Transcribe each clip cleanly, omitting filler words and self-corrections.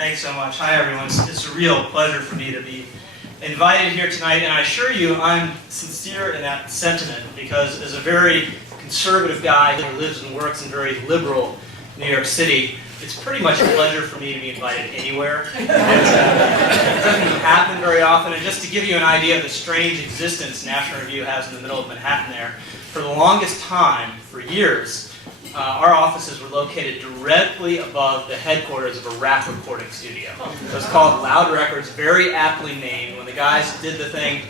Thanks so much. Hi, everyone. It's a real pleasure for me to be invited here tonight, and I assure you I'm sincere in that sentiment because as a very conservative guy who lives and works in very liberal New York City, it's pretty much a pleasure for me to be invited anywhere. It doesn't happen very often, and just to give you an idea of the strange existence National Review has in the middle of Manhattan there, for the longest time, for years, our offices were located directly above the headquarters of a rap recording studio. It was called Loud Records, very aptly named. When the guys did the thing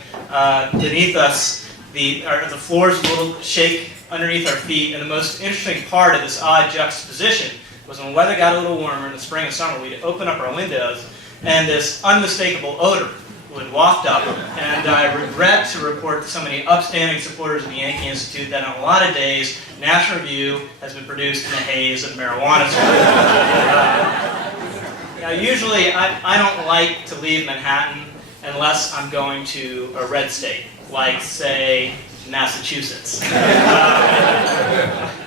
beneath us, the floors a little shake underneath our feet, and the most interesting part of this odd juxtaposition was when the weather got a little warmer in the spring and summer, we'd open up our windows, and this unmistakable odor would waft up. And I regret to report to so many upstanding supporters of the Yankee Institute that on a lot of days, National Review has been produced in the haze of marijuana smoke. Now, usually, I don't like to leave Manhattan unless I'm going to a red state, like, say, Massachusetts.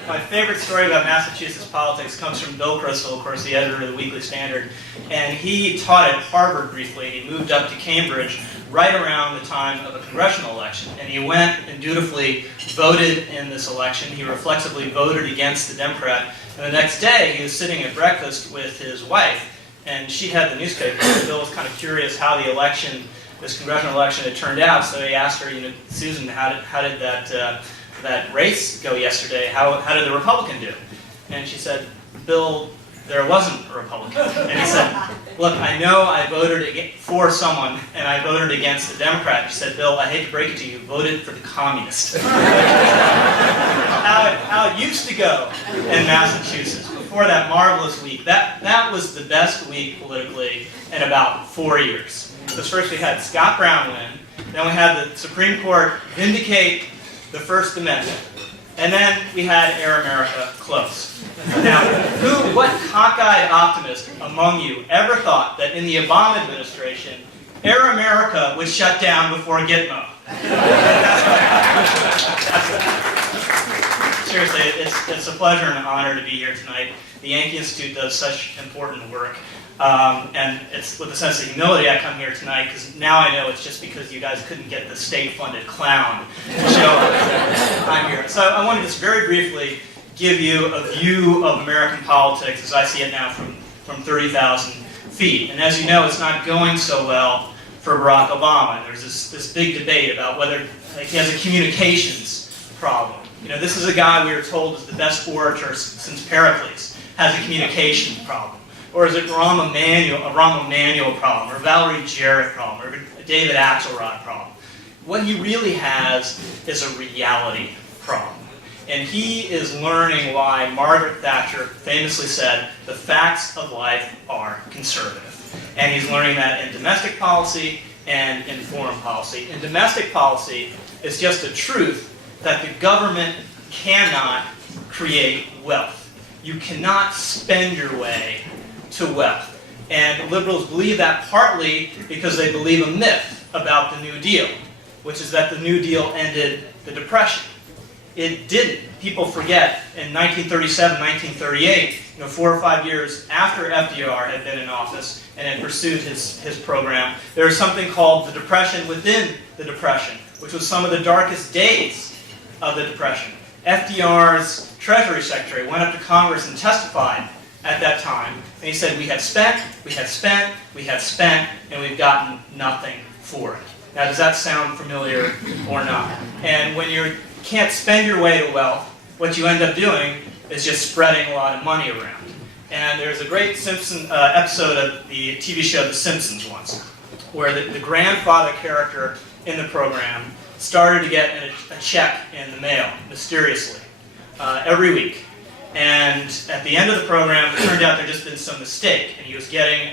My favorite story about Massachusetts politics comes from Bill Kristol, of course, the editor of the Weekly Standard, and he taught at Harvard briefly. He moved up to Cambridge right around the time of a congressional election, and he went and dutifully voted in this election. He reflexively voted against the Democrat, and the next day he was sitting at breakfast with his wife, and she had the newspaper, and Bill was kind of curious how the election, this congressional election, had turned out, so he asked her, Susan, how did that race go yesterday? How did the Republican do? And she said, Bill, there wasn't a Republican. And he said, look, I know I voted for someone, and I voted against the Democrat. She said, Bill, I hate to break it to you, voted for the communist. how it used to go in Massachusetts before that marvelous week. That was the best week politically in about 4 years. Because first we had Scott Brown win, then we had the Supreme Court vindicate the First Amendment, and then we had Air America close. Now, what cockeyed optimist among you ever thought that in the Obama administration, Air America would shut down before Gitmo? Seriously, it's a pleasure and an honor to be here tonight. The Yankee Institute does such important work. And it's with a sense of humility I come here tonight, because now I know it's just because you guys couldn't get the state-funded clown to show up. I'm here. So I want to just very briefly give you a view of American politics as I see it now from 30,000 feet. And as you know, it's not going so well for Barack Obama. There's this big debate about whether he has a communications problem. This is a guy we were told is the best orator since Pericles, has a communications problem. Or is it a Rahm Emanuel problem, or a Valerie Jarrett problem, or a David Axelrod problem? What he really has is a reality problem. And he is learning why Margaret Thatcher famously said, the facts of life are conservative. And he's learning that in domestic policy and in foreign policy. In domestic policy, it's just a truth that the government cannot create wealth. You cannot spend your way to wealth. And liberals believe that partly because they believe a myth about the New Deal, which is that the New Deal ended the Depression. It didn't. People forget, in 1937, 1938, 4 or 5 years after FDR had been in office and had pursued his program, there was something called the Depression within the Depression, which was some of the darkest days of the Depression. FDR's Treasury Secretary went up to Congress and testified at that time, and he said, we have spent, and we've gotten nothing for it. Now, does that sound familiar or not? And when you can't spend your way to wealth, what you end up doing is just spreading a lot of money around. And there's a great Simpson episode of the TV show The Simpsons once, where the grandfather character in the program started to get a check in the mail, mysteriously, every week. And at the end of the program, it turned out there'd just been some mistake, and he was getting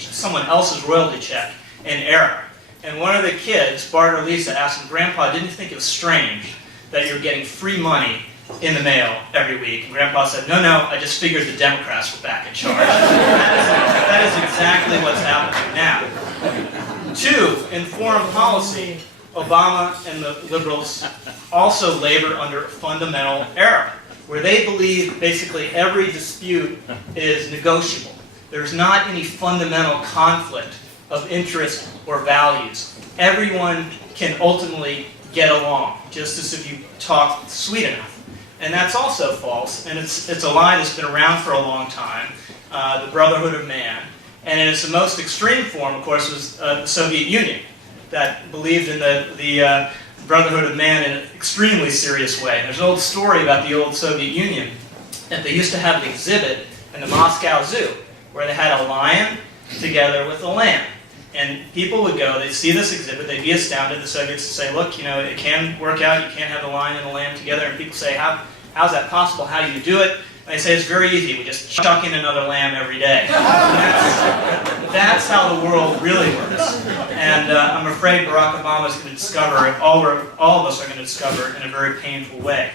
someone else's royalty check in error. And one of the kids, Bart or Lisa, asked him, Grandpa, didn't you think it was strange that you were getting free money in the mail every week? And Grandpa said, no, I just figured the Democrats were back in charge. That is exactly what's happening now. 2, in foreign policy, Obama and the liberals also labor under a fundamental error, where they believe basically every dispute is negotiable. there's not any fundamental conflict of interest or values. Everyone can ultimately get along, just as if you talk sweet enough. And that's also false, and it's a lie that's been around for a long time, the brotherhood of man. And in its most extreme form, of course, was the Soviet Union, that believed in the brotherhood of man in an extremely serious way. And there's an old story about the old Soviet Union, that they used to have an exhibit in the Moscow Zoo, where they had a lion together with a lamb. And people would go, they'd see this exhibit, they'd be astounded. The Soviets would say, look, it can work out, you can't have the lion and the lamb together. And people say, how's that possible? How do you do it? And they say, it's very easy, we just chuck in another lamb every day. That's how the world really works. And I'm afraid Barack Obama is going to discover, all of us are going to discover in a very painful way.